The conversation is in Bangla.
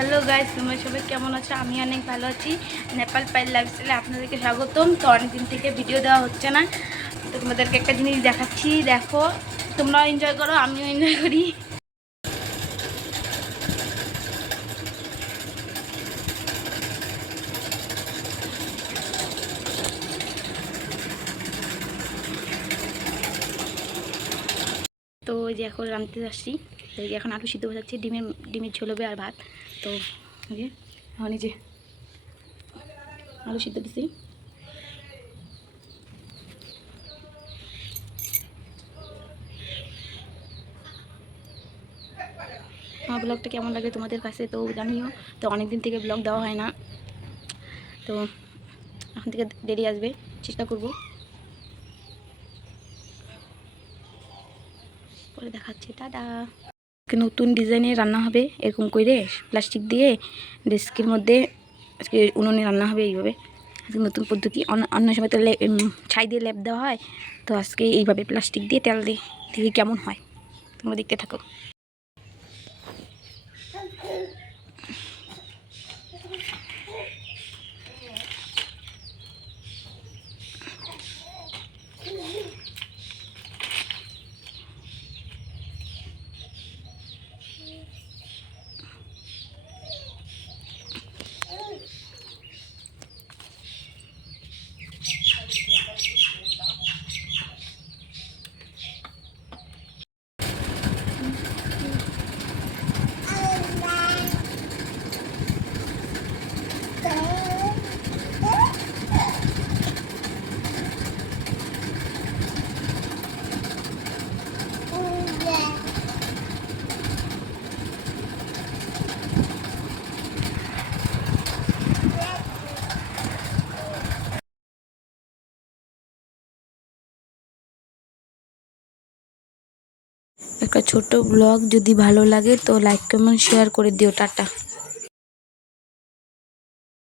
হ্যালো গাইজ তোমরা সবাই কেমন আছো? আমি অনেক ভালো আছি। নেপাল পাইল লাইফস্টাইলে আপনাদেরকে স্বাগতম। তো অনেকদিন থেকে ভিডিও দেওয়া হচ্ছে না। তোমাদেরকে একটা জিনিস দেখাচ্ছি। দেখো, তোমরাও এনজয় করো, আমিও এনজয় করি। তো ওই যে এখন রাঁধতে যাচ্ছি তো যে এখন আলু সিদ্ধ বসাচ্ছি, ডিমের ডিমের ঝোল হবে আর ভাত। তো যে, এখন যে আলু সিদ্ধ দিছি। আমার ব্লগটা কেমন লাগে তোমাদের কাছে তো জানিও। তো অনেক দিন থেকে ব্লগ দেওয়া হয় না। তো এখন থেকে দেরি আসবে, চেষ্টা করব। পরে দেখাচ্ছি, টাটা। নতুন ডিজাইনে রান্না হবে এরকম করে প্লাস্টিক দিয়ে ডেস্কের মধ্যে আজকে উনুনে রান্না হবে এইভাবে। আজকে নতুন পদ্ধতি অন্য- অন্য সময় তো ছাই দিয়ে লেপ দেওয়া হয়, তো আজকে এইভাবে প্লাস্টিক দিয়ে তেল দিয়ে, দেখি কেমন হয়। তোমরা দেখতে থাকো। একটা ছোট ব্লগ যদি ভালো লাগে তো লাইক কমেন্ট শেয়ার করে দিও টাটা।